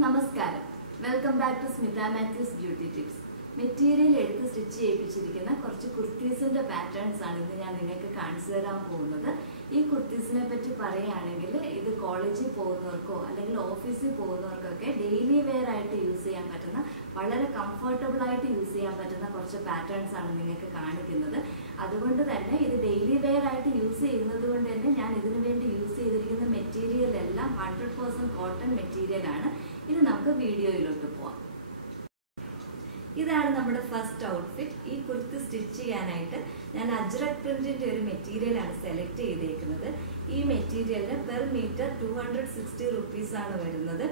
നമസ്കാരം. Welcome back to Smitha Mathews beauty tips. Material എടുത്ത് stitch ചെയ്യിപ്പിച്ചിരിക്കുന്ന കുറച്ച് കുർത്തീസിന്റെ പാറ്റേൺസ് ആണ് ഇന്ന് ഞാൻ നിങ്ങൾക്ക് കാണിച്ചു തരാൻ പോകുന്നത്. ഈ കുർത്തീസിനെ പറ്റി പറയുകയാണെങ്കിൽ ഇത് കോളേജിൽ പോകുന്നവർക്കോ അല്ലെങ്കിൽ ഓഫീസിൽ പോകുന്നവർക്കൊക്കെ ഡെയിലി വെയർ ആയിട്ട് യൂസ് ചെയ്യാൻ പറ്റുന്ന, വളരെ കംഫർട്ടബിൾ ആയിട്ട് യൂസ് ചെയ്യാൻ പറ്റുന്ന കുറച്ച് പാറ്റേൺസ് ആണ് നിങ്ങൾക്ക് കാണിക്കുന്നത്. അതുകൊണ്ട് തന്നെ ഇത് ഡെയിലി വെയർ ആയിട്ട് യൂസ് ചെയ്യുന്നത് കൊണ്ട് തന്നെ ഞാൻ ഇതിനു വേണ്ടി യൂസ് ചെയ്തിരിക്കുന്ന മെറ്റീരിയൽ എല്ലാം 100% കോട്ടൺ മെറ്റീരിയൽ ആണ്. ഇത് നമുക്ക് വീഡിയോയിലോട്ട് പോവാം. ഇതാണ് നമ്മുടെ ഫസ്റ്റ് ഔട്ട്ഫിറ്റ്. ഈ കുർത്തി സ്റ്റിച്ച് ചെയ്യാനായിട്ട് ഞാൻ അജ്രക് പ്രിന്റിന്റെ ഒരു മെറ്റീരിയലാണ് സെലക്ട് ചെയ്തേക്കുന്നത്. ഈ മെറ്റീരിയലിന് പെർ മീറ്റർ 260 റുപ്പീസ് ആണ് വരുന്നത്.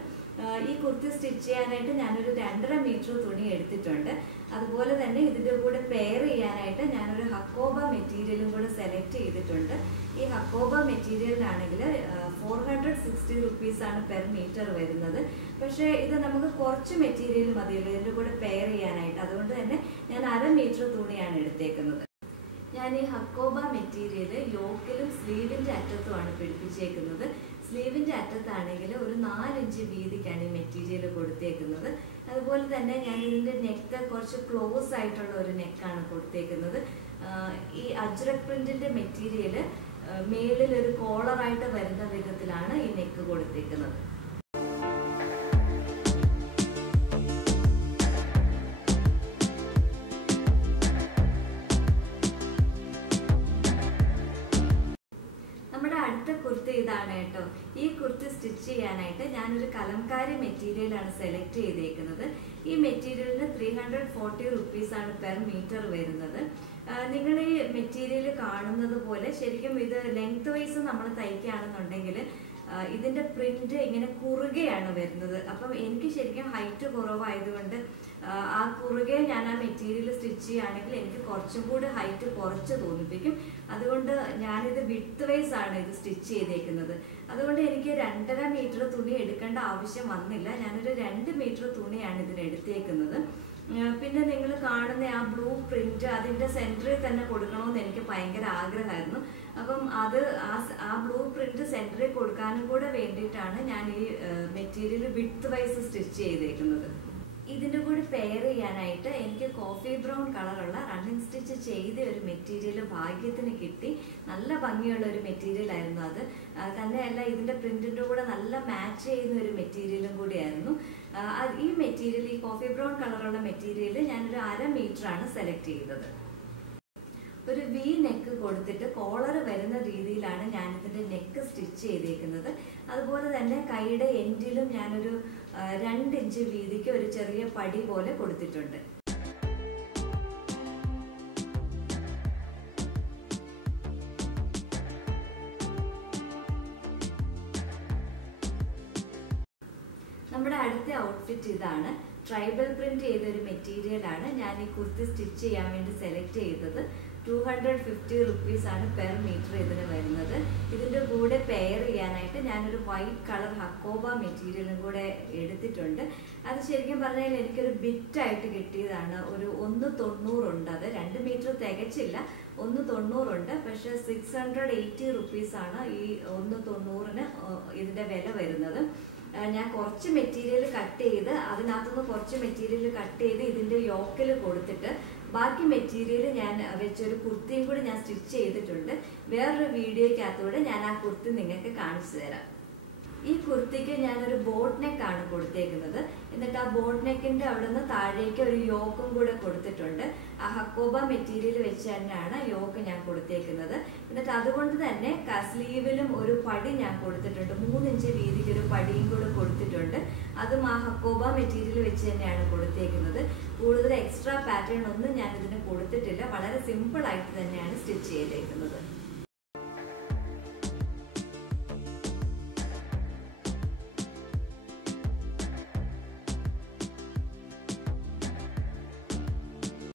ഈ കുർത്തി സ്റ്റിച്ച് ചെയ്യാനായിട്ട് ഞാനൊരു 2.5 മീറ്റർ തുണി എടുത്തിട്ടുണ്ട്. അതുപോലെ തന്നെ ഇതിൻ്റെ കൂടെ പെയർ ചെയ്യാനായിട്ട് ഞാനൊരു ഹക്കോബ മെറ്റീരിയലും കൂടെ സെലക്ട് ചെയ്തിട്ടുണ്ട്. ഈ ഹക്കോബ മെറ്റീരിയലിനാണെങ്കിൽ 460 റുപ്പീസ് ആണ് പെർ മീറ്റർ വരുന്നത്. പക്ഷേ ഇത് നമുക്ക് കുറച്ച് മെറ്റീരിയൽ മതിയല്ലോ ഇതിൻ്റെ കൂടെ പെയർ ചെയ്യാനായിട്ട്. അതുകൊണ്ട് തന്നെ ഞാൻ 1/2 മീറ്റർ തുണിയാണ് എടുത്തേക്കുന്നത്. ഞാൻ ഈ ഹക്കോബ മെറ്റീരിയൽ യോക്കിലും സ്ലീവിൻ്റെ അറ്റത്തുമാണ് പിടിപ്പിച്ചേക്കുന്നത്. സ്ലീവിൻ്റെ അറ്റത്താണെങ്കിൽ ഒരു 4 ഇഞ്ച് വീതിക്കാണ് ഈ മെറ്റീരിയൽ കൊടുത്തേക്കുന്നത്. അതുപോലെ തന്നെ ഞാൻ ഇതിൻ്റെ നെക്ക് കുറച്ച് ക്ലോസ് ആയിട്ടുള്ള ഒരു നെക്കാണ് കൊടുത്തേക്കുന്നത്. ഈ അജ്രക് പ്രിന്റിൻ്റെ മെറ്റീരിയൽ മേളിൽ ഒരു കോളറായിട്ട് വരുന്ന വിധത്തിലാണ് ഈ നെക്ക് കൊടുത്തേക്കുന്നത്. അടുത്ത കുർത്തി ഇതാണ് കേട്ടോ. ഈ കുർത്തി സ്റ്റിച്ച് ചെയ്യാനായിട്ട് ഞാനൊരു കലംകാരി മെറ്റീരിയലാണ് സെലക്ട് ചെയ്തേക്കുന്നത്. ഈ മെറ്റീരിയലിന് 340 റുപ്പീസ് ആണ് പെർ മീറ്റർ വരുന്നത്. നിങ്ങൾ ഈ മെറ്റീരിയൽ കാണുന്നത് പോലെ ശരിക്കും ഇത് ലെങ്ത് വൈസ് നമ്മൾ തയ്ക്കുകയാണെന്നുണ്ടെങ്കിൽ ഇതിന്റെ പ്രിന്റ് ഇങ്ങനെ കുറുകയാണ് വരുന്നത്. അപ്പം എനിക്ക് ശരിക്കും ഹൈറ്റ് കുറവായതുകൊണ്ട് ആ കുറുകെ ഞാൻ ആ മെറ്റീരിയൽ സ്റ്റിച്ച് ചെയ്യുകയാണെങ്കിൽ എനിക്ക് കുറച്ചും കൂടി ഹൈറ്റ് കുറച്ച് തോന്നിപ്പിക്കും. അതുകൊണ്ട് ഞാനിത് വിഡ്ത്ത് വൈസ് ആണ് ഇത് സ്റ്റിച്ച് ചെയ്തേക്കുന്നത്. അതുകൊണ്ട് എനിക്ക് 2.5 മീറ്റർ തുണി എടുക്കേണ്ട ആവശ്യം വന്നില്ല. ഞാനൊരു 2 മീറ്റർ തുണിയാണ് ഇതിന് എടുത്തേക്കുന്നത്. പിന്നെ നിങ്ങൾ കാണുന്ന ആ ബ്ലൂ പ്രിന്റ് അതിന്റെ സെന്ററിൽ തന്നെ കൊടുക്കണമെന്ന് എനിക്ക് ഭയങ്കര ആഗ്രഹമായിരുന്നു. അപ്പം ആ ബ്ലൂ പ്രിന്റ് സെന്ററിൽ കൊടുക്കാനും കൂടെ വേണ്ടിയിട്ടാണ് ഞാൻ ഈ മെറ്റീരിയൽ വിഡ്ത്ത് വൈസ് സ്റ്റിച്ച് ചെയ്തേക്കുന്നത്. ഇതിൻ്റെ കൂടി പെയർ ചെയ്യാനായിട്ട് എനിക്ക് കോഫി ബ്രൗൺ കളറുള്ള റണ്ണിങ് സ്റ്റിച്ച് ചെയ്ത ഒരു മെറ്റീരിയൽ ഭാഗ്യത്തിന് കിട്ടി. നല്ല ഭംഗിയുള്ള ഒരു മെറ്റീരിയൽ ആയിരുന്നു അത്. തന്നെയല്ല ഇതിൻ്റെ പ്രിന്റിൻ്റെ കൂടെ നല്ല മാച്ച് ചെയ്യുന്ന ഒരു മെറ്റീരിയലും കൂടിയായിരുന്നു. ഈ മെറ്റീരിയൽ, ഈ കോഫി ബ്രൗൺ കളറുള്ള മെറ്റീരിയൽ ഞാനൊരു 1/2 മീറ്ററാണ് സെലക്ട് ചെയ്തത്. ഒരു വി നെക്ക് കൊടുത്തിട്ട് കോളർ വരുന്ന രീതിയിലാണ് ഞാനിതിൻ്റെ നെക്ക് സ്റ്റിച്ച് ചെയ്തേക്കുന്നത്. അതുപോലെ തന്നെ കൈയുടെ എൻഡിലും ഞാനൊരു 2 ഇഞ്ച് വീതിക്ക് ഒരു ചെറിയ പടി പോലെ കൊടുത്തിട്ടുണ്ട്. നമ്മുടെ അടുത്ത ഔട്ട്ഫിറ്റ് ഇതാണ്. ട്രൈബൽ പ്രിന്റ് ചെയ്തൊരു മെറ്റീരിയലാണ് ഞാൻ ഈ കുർത്തി സ്റ്റിച്ച് ചെയ്യാൻ വേണ്ടി സെലക്ട് ചെയ്തത്. 250 റുപ്പീസ് ആണ് പെർ മീറ്റർ ഇതിന് വരുന്നത്. ഇതിൻ്റെ കൂടെ പെയർ ചെയ്യാനായിട്ട് ഞാനൊരു വൈറ്റ് കളർ ഹക്കോബ മെറ്റീരിയലും കൂടെ എടുത്തിട്ടുണ്ട്. അത് ശരിക്കും പറഞ്ഞാൽ എനിക്കൊരു ബിറ്റായിട്ട് കിട്ടിയതാണ്. ഒരു 190 ഉണ്ട്. അത് 2 മീറ്റർ തികച്ചില്ല, 190 ഉണ്ട്. പക്ഷെ 680 റുപ്പീസ് ആണ് ഈ 190-ന് ഇതിൻ്റെ വില വരുന്നത്. ഞാൻ കുറച്ച് മെറ്റീരിയൽ കട്ട് ചെയ്ത് അതിനകത്തുനിന്ന് കുറച്ച് മെറ്റീരിയൽ കട്ട് ചെയ്ത് ഇതിൻ്റെ യോക്കിൽ കൊടുത്തിട്ട് ബാക്കി മെറ്റീരിയൽ ഞാൻ വെച്ചൊരു കുർത്തിയും കൂടി ഞാൻ സ്റ്റിച്ച് ചെയ്തിട്ടുണ്ട്. വേറൊരു വീഡിയോയ്ക്കകത്തൂടെ ഞാൻ ആ കുർത്തി നിങ്ങൾക്ക് കാണിച്ചു തരാം. ഈ കുർത്തിക്ക് ഞാനൊരു ബോട്ട് നെക്കാണ് കൊടുത്തേക്കുന്നത്. എന്നിട്ട് ആ ബോട്ട് നെക്കിന്റെ അവിടെ നിന്ന് താഴേക്ക് ഒരു യോക്കും കൂടെ കൊടുത്തിട്ടുണ്ട്. ആ ഹക്കോബ മെറ്റീരിയൽ വെച്ച് തന്നെയാണ് യോക്ക് ഞാൻ കൊടുത്തേക്കുന്നത്. എന്നിട്ട് അതുകൊണ്ട് തന്നെ സ്ലീവിലും ഒരു പടി ഞാൻ കൊടുത്തിട്ടുണ്ട്. 3 ഇഞ്ച് വീതിക്ക് ഒരു പടിയും കൂടെ കൊടുത്തിട്ടുണ്ട്. അതും ആ ഹക്കോബ മെറ്റീരിയൽ വെച്ച് തന്നെയാണ് കൊടുത്തേക്കുന്നത്. കൂടുതൽ എക്സ്ട്രാ പാറ്റേൺ ഒന്നും ഞാൻ ഇതിന് കൊടുത്തിട്ടില്ല. വളരെ സിമ്പിൾ ആയിട്ട് തന്നെയാണ് സ്റ്റിച്ച് ചെയ്തേക്കുന്നത്.